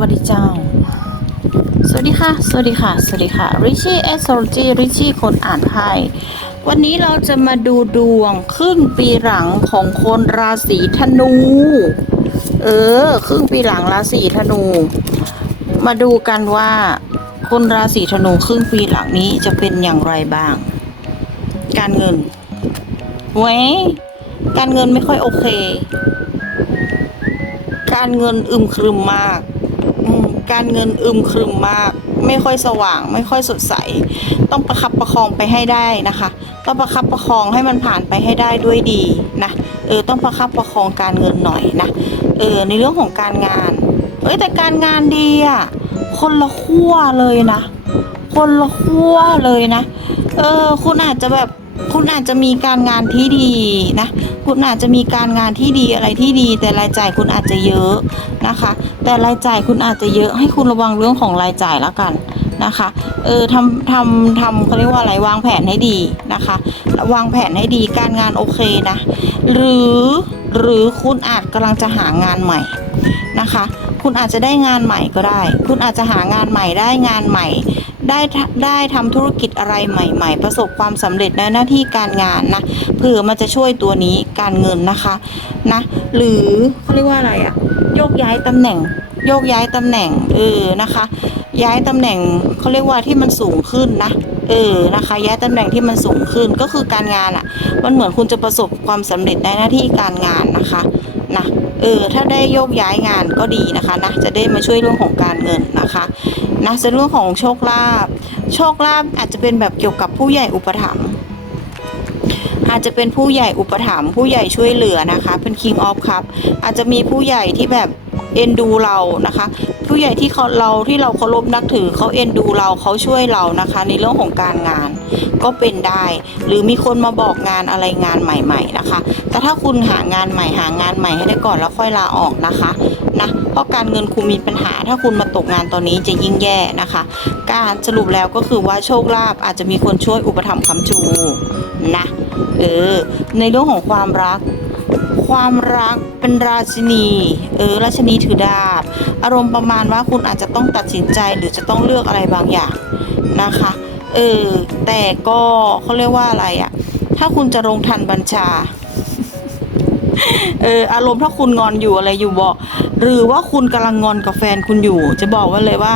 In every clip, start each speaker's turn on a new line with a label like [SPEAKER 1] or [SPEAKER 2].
[SPEAKER 1] วัสดีเจ้า สวัสดีค่ะ สวัสดีค่ะ สวัสดีค่ะริชี่เอสโซลจีริชี่คนอ่านไพ่วันนี้เราจะมาดูดวงครึ่งปีหลังของคนราศีธนู เออ ครึ่งปีหลังราศีธนู มาดูกันว่า คนราศีธนูครึ่งปีหลังนี้จะเป็นอย่างไรบ้าง การเงินเว้ยการเงินไม่ค่อยโอเค การเงินอึมครึมมาก การเงินอึมครึมมาก ไม่ค่อยสว่าง ไม่ค่อยสดใส ต้องประคับประคองไปให้ได้นะคะต้องประคับประคองให้มันผ่านไปให้ได้ด้วยดีนะเออต้องประคับประคองการเงินหน่อยนะเออในเรื่องของการงาน เอ้ยแต่การงานดีอะคนละขั้วเลยนะ คนละขั้วเลยนะ เออคุณอาจจะแบบ คุณอาจจะมีการงานที่ดีนะ คุณอาจจะมีการงานที่ดีอะไรที่ดี แต่รายจ่ายคุณอาจจะเยอะนะคะ แต่รายจ่ายคุณอาจจะเยอะให้คุณระวังเรื่องของรายจ่ายแล้วกันนะคะ เออทำทำทำเขาเรียกว่าอะไรวางแผนให้ดีนะคะ วางแผนให้ดีการงานโอเคนะ หรือหรือคุณอาจกำลังจะหางานใหม่นะคะ คุณอาจจะได้งานใหม่ก็ได้ คุณอาจจะหางานใหม่ได้งานใหม่ ได้ได้ทำธุรกิจอะไรใหม่ ๆ ประสบความสำเร็จในหน้าที่การงานนะเผื่อมันจะช่วยตัวนี้การเงินนะคะนะหรือเขาเรียกว่าอะไรอะโยกย้ายตำแหน่งโยกย้ายตำแหน่งเออนะคะ ย้ายตำแหน่งเขาเรียกว่าที่มันสูงขึ้นนะเออนะคะย้ายตำแหน่งที่มันสูงขึ้นก็คือการงานอะ่ะ มันเหมือนคุณจะประสบความสำเร็จในหน้าที่การงานนะคะ นะเออถ้าได้โยกย้ายงานก็ดีนะคะนะจะได้มาช่วยเรื่องของการเงินนะคะนะจะเรื่องของโชคลาภโชคลาภอาจจะเป็นแบบเกี่ยวกับผู้ใหญ่อุปถัมภ์อาจจะเป็นผู้ใหญ่อุปถัมภ์ผู้ใหญ่ช่วยเหลือนะคะ เป็น King of Cup อาจจะมีผู้ใหญ่ที่แบบ เอ็นดูเรานะคะ ผู้ใหญ่ที่เขาเราที่เราเคารพนับถือเขาเอ็นดูเราเขาช่วยเรานะคะ ในเรื่องของการงานก็เป็นได้ หรือมีคนมาบอกงานอะไรงานใหม่ ๆนะคะ แต่ถ้าคุณหางานใหม่หางานใหม่ให้ได้ก่อนแล้วค่อยลาออกนะคะนะเพราะการเงินคุณมีปัญหา ถ้าคุณมาตกงานตอนนี้จะยิ่งแย่นะคะ การสรุปแล้วก็คือว่าโชคลาภอาจจะมีคนช่วยอุปถัมภ์คำชูนะเออในเรื่องของความรัก ความรักเป็นราชินี เออ ราชินีถือดาบ อารมณ์ประมาณว่าคุณอาจจะต้องตัดสินใจหรือจะต้องเลือกอะไรบางอย่างนะคะ เออ แต่ก็เขาเรียกว่าอะไรอะถ้าคุณจะลงทันบัญชา เออ อารมณ์ถ้าคุณงอนอยู่อะไรอยู่บอก หรือว่าคุณกำลังงอนกับแฟนคุณอยู่ จะบอกว่าเลยว่า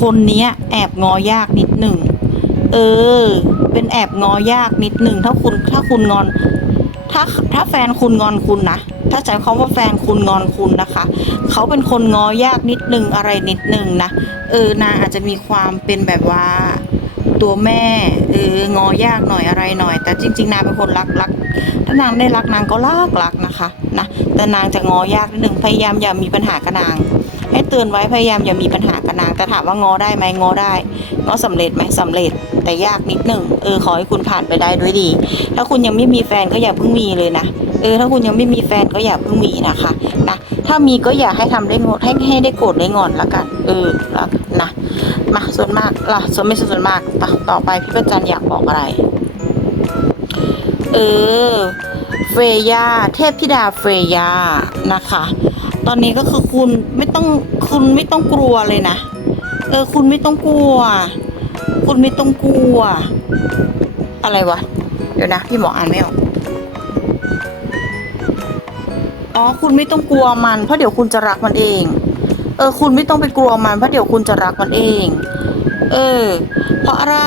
[SPEAKER 1] คนเนี้ยแอบงอยากนิดหนึ่ง เออ เป็นแอบงอยากนิดหนึ่งถ้าคุณถ้าคุณงอน ถ้าถ้าแฟนคุณงอนคุณนะ ถ้าใจคำว่าแฟนคุณงอนคุณนะคะ เขาเป็นคนงอยากนิดนึงอะไรนิดนึงนะ เออนางอาจจะมีความเป็นแบบว่าตัวแม่เอองอยากหน่อยอะไรหน่อย แต่จริง ๆ นางเป็นคนรักรักถ้านางได้รักนางก็รักรักนะคะนะแต่นางจะงอยากนิดนึงพยายามอย่ามีปัญหากับนาง เตือนไว้พยายามอย่ามีปัญหากับนางแต่ถามว่างอได้ไหมงอได้งอสำเร็จไหมสำเร็จ แต่ยากนิดหนึ่งเออขอให้คุณผ่านไปได้ด้วยดี ถ้าคุณยังไม่มีแฟนก็อย่าเพิ่งมีเลยนะเออถ้าคุณยังไม่มีแฟนก็อย่าเพิ่งมีนะคะนะถ้ามีก็อย่าให้ทำได้งดให้ให้ได้โกรธได้งอนละกันเออแล้วนะมาส่วนมากล่ะส่วนไม่ส่วนมากต่อต่อไปพี่ประจันอยากบอกอะไรเออเฟย่าเทพธิดาเฟย่านะคะ ตอนนี้ก็คือคุณไม่ต้องคุณไม่ต้องกลัวเลยนะ เออ คุณไม่ต้องกลัว คุณไม่ต้องกลัว อะไรวะ เดี๋ยวนะ พี่หมออ่านไม่ออก อ๋อ คุณไม่ต้องกลัวมัน เพราะเดี๋ยวคุณจะรักมันเอง เออ คุณไม่ต้องไปกลัวมัน เพราะเดี๋ยวคุณจะรักมันเอง เออ เพราะอะไร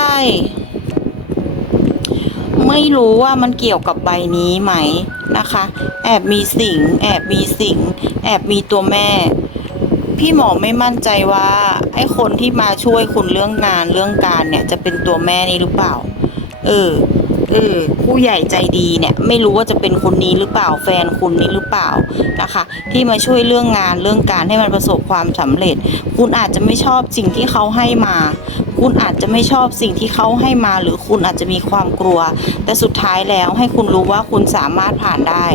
[SPEAKER 1] ไม่รู้ว่ามันเกี่ยวกับใบนี้ไหม นะคะ แอบมีสิงแอบมีสิงแอบมีตัวแม่ พี่หมอไม่มั่นใจว่าไอ้คนที่มาช่วยคุณเรื่องงานเรื่องการเนี่ยจะเป็นตัวแม่นี่หรือเปล่า เออเออผู้ใหญ่ใจดีเนี่ยไม่รู้ว่าจะเป็นคนนี้หรือเปล่าแฟนคุณนี้หรือเปล่านะคะ ที่มาช่วยเรื่องงานเรื่องการให้มันประสบความสำเร็จ คุณอาจจะไม่ชอบสิ่งที่เขาให้มา คุณอาจจะไม่ชอบสิ่งที่เขาให้มาหรือคุณอาจจะมีความกลัว แต่สุดท้ายแล้วให้คุณรู้ว่าคุณสามารถผ่านได้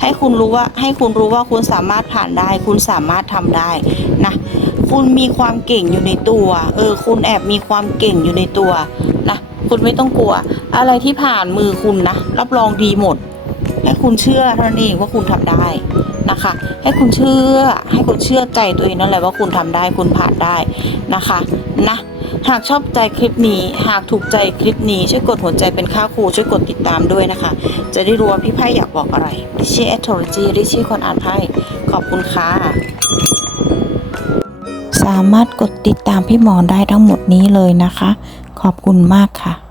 [SPEAKER 1] ให้คุณรู้ว่าให้คุณรู้ว่าคุณสามารถผ่านได้ คุณสามารถทำได้นะคุณมีความเก่งอยู่ในตัว เออ คุณแอบมีความเก่งอยู่ในตัวนะคุณไม่ต้องกลัว อะไรที่ผ่านมือคุณนะรับรองดีหมดให้คุณเชื่อเท่านั้นเองว่าคุณทำได้นะคะ ให้คุณเชื่อให้คุณเชื่อใจตัวเองนั่นแหละว่าคุณทำได้คุณผ่านได้นะคะนะ หากชอบใจคลิปนี้ หากถูกใจคลิปนี้ ช่วยกดหัวใจเป็นค่าครู ช่วยกดติดตามด้วยนะคะ จะได้รู้ว่าพี่ไพ่อยากบอกอะไรริชี่แอทโทรจีริชี่คนอ่านไพ่ขอบคุณค่ะ สามารถกดติดตามพี่หมอได้ทั้งหมดนี้เลยนะคะ ขอบคุณมากค่ะ